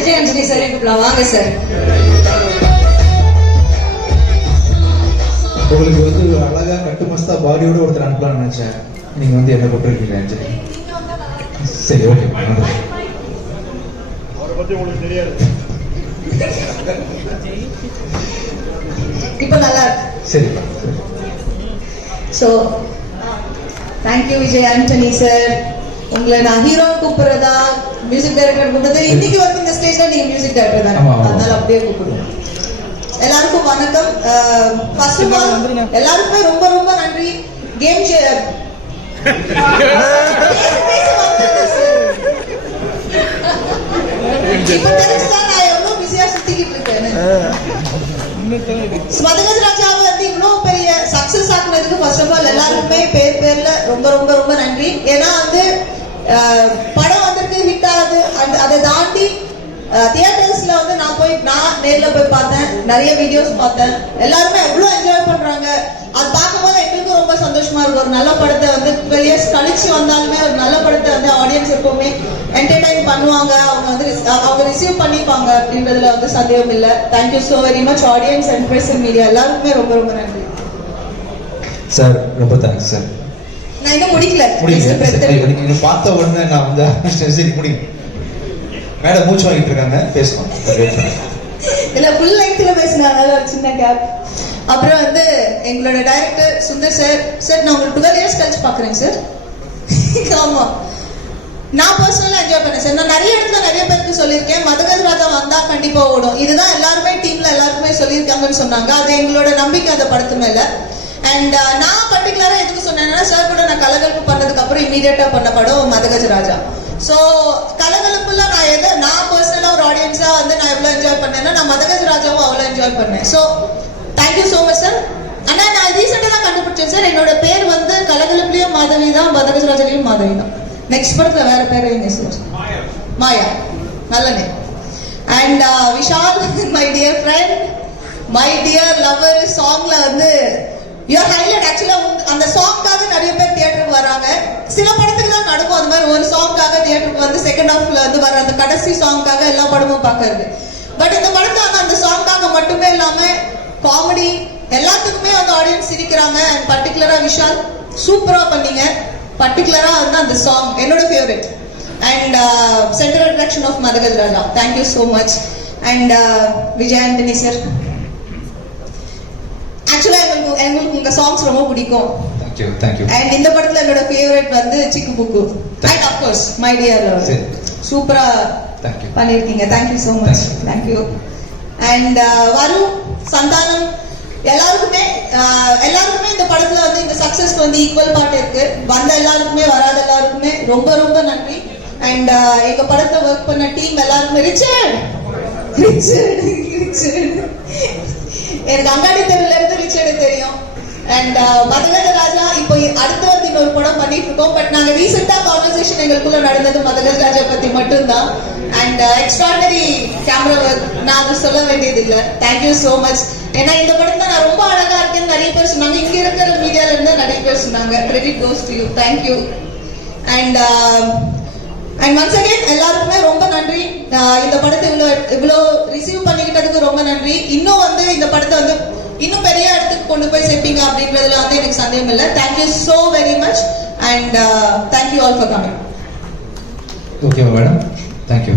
வாங்க சார். உங்களுக்கு வந்து ஒரு அழகா கட்டுமஸ்தா பாடியோட ஒருத்தர் அனுப்பலாம்னு நினைச்சேன். நீங்க வந்து என்ன போட்டிருக்கீங்க? அஞ்சலி சரி ஓகே அவரை பத்தி உங்களுக்கு தெரியாது. இப்போ நல்லா சரி. So thank you Vijay Antony sir உங்களை நான் ஹீரோ கூப்பிடுறதா மியூசிக் டைரக்டர் கூப்பிடுறது? இன்னைக்கு வந்து இந்த ஸ்டேஜ்ல நீங்க மியூசிக் டைரக்டர் தானே. அதனால அப்படியே கூப்பிடுவோம் எல்லாருக்கும் வணக்கம். ஃபர்ஸ்ட் ஆஃப் ஆல் எல்லாருக்குமே ரொம்ப ரொம்ப நன்றி. கேம் இப்ப தெரிஞ்சுதான் நான் எவ்வளவு பிஸியா சுத்திக்கிட்டு இருக்கேன்னு. ஸ்மதகஜ் படம் வந்திருக்கு ஹிட் ஆகுது. அந்த அதை தாண்டி தியேட்டர்ஸ்ல வந்து நான் போய் நான் நேர்ல போய் பார்த்தேன். நிறைய வீடியோஸ் பார்த்தேன். எல்லாருமே எவ்வளவு என்ஜாய் பண்றாங்க. அது பார்க்கும்போது எங்களுக்கும் ரொம்ப சந்தோஷமா இருக்கும். ஒரு நல்ல படத்தை வந்து டுவெல் இயர்ஸ் கழிச்சு வந்தாலுமே ஒரு நல்ல படத்தை வந்து ஆடியன்ஸ் எப்பவுமே என்டர்டைன் பண்ணுவாங்க. அவங்க வந்து ரிஸ்- அவங்க ரிசீவ் பண்ணிப்பாங்க அப்படின்றதுல வந்து சந்தேகம் இல்லை. Thank you so very much audience and press media எல்லாருக்குமே ரொம்ப ரொம்ப நன்றி. சார் ரொம்ப தேங்க்ஸ் சார் நான் இன்னும் முடிக்கல. நீங்க பார்த்த உடனே நான் வந்து சரி, முடியும் மேடம் மூச்சு வாங்கிட்டு இருக்காங்க. பேசணும். இல்ல ஃபுல் லெங்க்த்ல பேசினாங்க ஒரு சின்ன கேப் அப்புறம் வந்து எங்களோட டைரக்டர் சுந்தர் சார் சார் நான் உங்களுக்கு டுவெல் இயர்ஸ் கழிச்சு பாக்குறேன் சார் ஆமா. நான் பர்சனலா என்ஜாய் பண்ணேன் சார் நான் நிறைய இடத்துல நிறைய பேருக்கு சொல்லியிருக்கேன். மதகஜ் ராஜா வந்தா கண்டிப்பா ஓடும். இதுதான் எல்லாருமே டீம்ல எல்லாருக்குமே சொல்லியிருக்காங்கன்னு சொன்னாங்க. அது எங்களோட நம்பிக்கை அந்த படத்து மேல. அண்ட் நான் பர்டிகுலரா எதுக்கு சொன்னேன்னா சார் கூட நான் கலகலப்பு பண்ணதுக்கு அப்புறம் இமீடியட்டா பண்ண படம் மதகஜ ராஜா. ஸோ கலகலப்புல நான் எதை நான் பர்சனலா ஒரு ஆடியன்ஸா வந்து நான் எவ்வளவு என்ஜாய் பண்ணேன்னா நான் மதகஜ ராஜாவும் அவ்வளவு என்ஜாய் பண்ணேன். So thank you so much sir அண்ணா நான் ரீசெண்டாக தான் கண்டுபிடிச்சேன் சார் என்னோட பேர் வந்து கலகலப்புலயும் மாதவி தான் மதகஜ ராஜாலையும் மாதவி தான். நெக்ஸ்ட் படத்துல வேற பேர் வைங்க சார் மாயா. நல்ல name and Vishal my dear friend my dear lover சாங்ல வந்து யுவர் ஹைலைட் ஆக்சுவலா அந்த சாங்காக நிறைய பேர் தியேட்டருக்கு வராங்க. சில படத்துக்கு தான் நடக்கும். அந்த மாதிரி ஒரு சாங்காக தியேட்டருக்கு வந்து செகண்ட் ஹாஃப்ல வந்து வர அந்த கடைசி சாங்காக எல்லா படமும் பார்க்கறது. பட் இந்த படத்துக்காக அந்த சாங்காக மட்டுமே இல்லாம காமெடி எல்லாத்துக்குமே வந்து ஆடியன்ஸ் சிரிக்கிறாங்க. அண்ட் பர்டிகுலரா விஷால் சூப்பரா பண்ணீங்க. பர்டிகுலரா வந்து அந்த சாங் என்னோட favourite and centre attraction of Madhagaja Raja thank you so much and Vijay Antony sir எங்களுக்கு உங்க சாங்ஸ் ரொம்ப பிடிக்கும். தேங்க்யூ தேங்க்யூ அண்ட் இந்த படத்துல என்னோட ஃபேவரட் வந்து Chikku Bukku and of course my dear. சூப்பரா தேங்க்யூ பண்ணியிருக்கீங்க. Thank you so much thank you and வரும் சந்தானம் எல்லாருக்குமே uh, எல்லாருக்குமே இந்த படத்துல வந்து இந்த சக்சஸ்க்கு வந்து ஈக்குவல் பார்ட் இருக்கு. வந்த எல்லாருக்குமே வராத எல்லாருக்குமே ரொம்ப ரொம்ப நன்றி. அண்ட் எங்க படத்துல ஒர்க் பண்ண டீம் எல்லாருக்குமே ரிச்சர்ட் ரிச்சர்ட் ரிச்சர்ட் எனக்கு அங்காடி தெருல இருந்து தெரியும். அண்ட் uh, மதகஜ ராஜா இப்போ அடுத்து வந்து இன்னொரு படம் பண்ணிட்டு இருக்கோம். பட் நாங்க ரீசெண்டா கான்வர்சேஷன் எங்களுக்குள்ள நடந்தது மதகஜ ராஜா பத்தி மட்டும்தான். அண்ட் எக்ஸ்ட்ராடனரி கேமரா ஒர்க் நான் அது சொல்ல வேண்டியது இல்லை தேங்க்யூ ஸோ மச் ஏன்னா இந்த படத்துல நான் ரொம்ப அழகா இருக்கேன்னு நிறைய பேர் சொன்னாங்க. இங்க இருக்கிற மீடியால இருந்து நிறைய பேர் சொன்னாங்க. Credit goes to you thank you and and once again எல்லாருக்குமே இந்த படத்தை இவ்வளோ இவ்வளோ ரிசீவ் பண்ணிக்கிட்டதுக்கு ரொம்ப நன்றி. இன்னும் வந்து இந்த படத்தை வந்து இன்னும் பெரிய இடத்துக்கு கொண்டு போய் சேர்ப்பீங்க அப்படின்றதுல வந்து எனக்கு சந்தேகம் இல்லை thank you so very much and thank you all for coming okay madam thank you